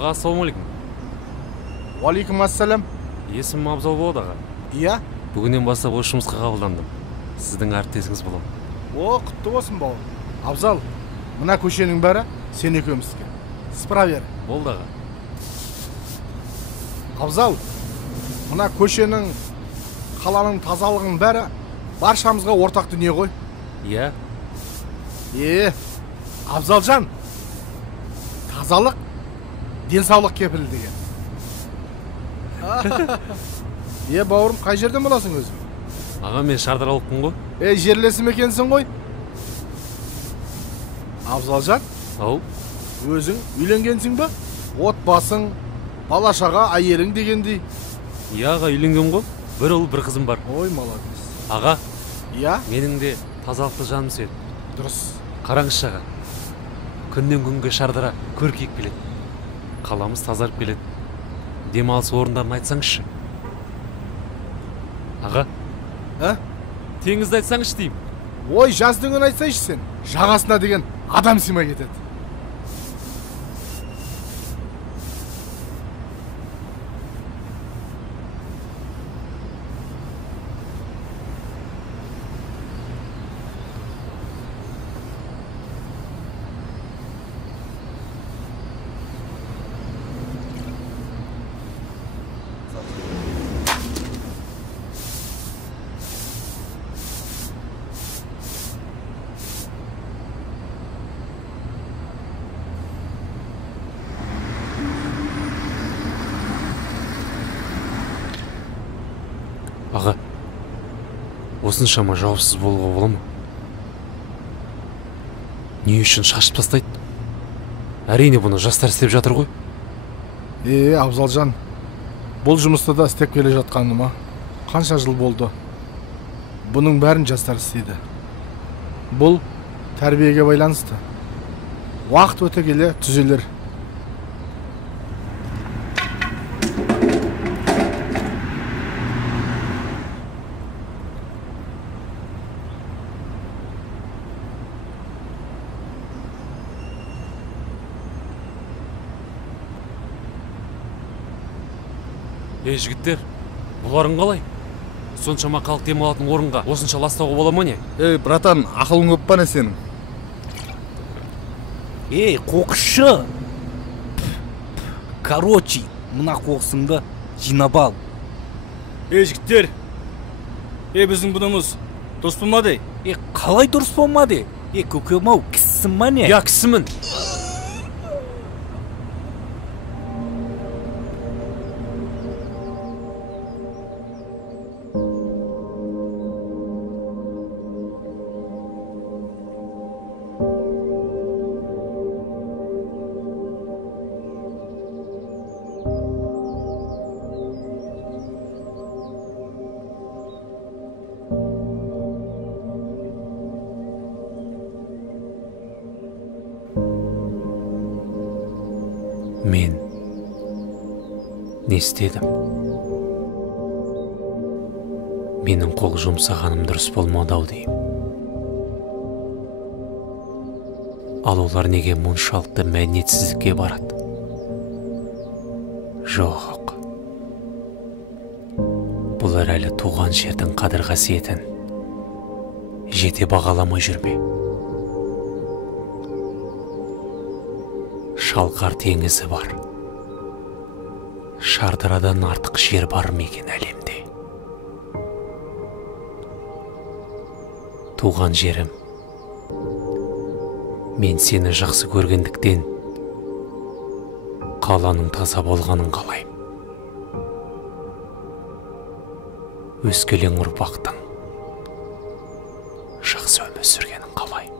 Аға, ассалаумалейкум. Уалейкум ассалам. Есімім Абзал болады, аға. Иә? Бүгіннен бастап осы жұмысқа қабылдандым. Сіздің әріптесіңіз боламын. О, құтты болсын бауырым. Абзал, мына көшенің бәрі сен екеуміздікі. Сыпыра бер. Болды, аға. Абзал, мына көшенің, қаланың тазалығының бәрі баршамызға ортақ дүние ғой. Иә. Абзалжан, тазалық денсаулық кепілі деген. Бауырым, қай жерден боласың өзің? Аға, мен Шардаралықпын ғой. Жерлесім екенсің ғой. Абзалжан, Ау? өзің үйленгенсің ба? Отбасың, бала-шаға, әйелің дегендей. Иә, аға, үйленген ғой. Бір ұл, бір қызым бар. Ой, молодец. Аға, Иә? менің де тазалықты жаным сүйеді. Дұрыс. Қараңызшы, аға. Күннен күнге Шардара көркейіп келеді. Қаламыз тазарып келеді. Демалыс орындарын айтсаңызшы. Аға, теңізді айтсаңызшы деймін. Ой, жаздың өн айтсайшы сен. Жағасына деген адам сыймай кетеді. Аға, осыншама жауапсыз болуға бола ма? Не үшін шашып тастайды? Әрине бұны жастар істеп жатыр ғой. Абзалжан, бұл жұмысты да істеп келе жатқаныма қанша жыл болды. Бұның бәрін жастар істейді. Бұл тәрбиеге байланысты. Уақыт өте келе түзелер. Жігіттер, бұларың қалай? Соншама халық демалатын орынға осынша ластауға бола ма не? Братан, ақылың көп па не сенің? Қоқысшы! Короче, мына қоқысыңды жинап ал. Жігіттер, біздің бұнымыз дұрыс болмады? Қалай дұрыс болмады? Көкем-ау, кісісің ма не? Я кісімін. Мен не істедім? Менің қол жұмсағаным дұрыс болмады-ау деймін. Ал олар неге мұншалықты мәдениетсіздікке барады? Жоқ. Бұлар әлі туған жердің қадір-қасиетін жете бағаламай жүрме. Шалқар теңізі бар. Шардарадан артық жер бар ма екен әлемде? Туған жерім, мен сені жақсы көргендіктен қаланың таза болғанын қалаймын. Өскелең ұрпақтың жақсы өмір сүргенін қалаймын.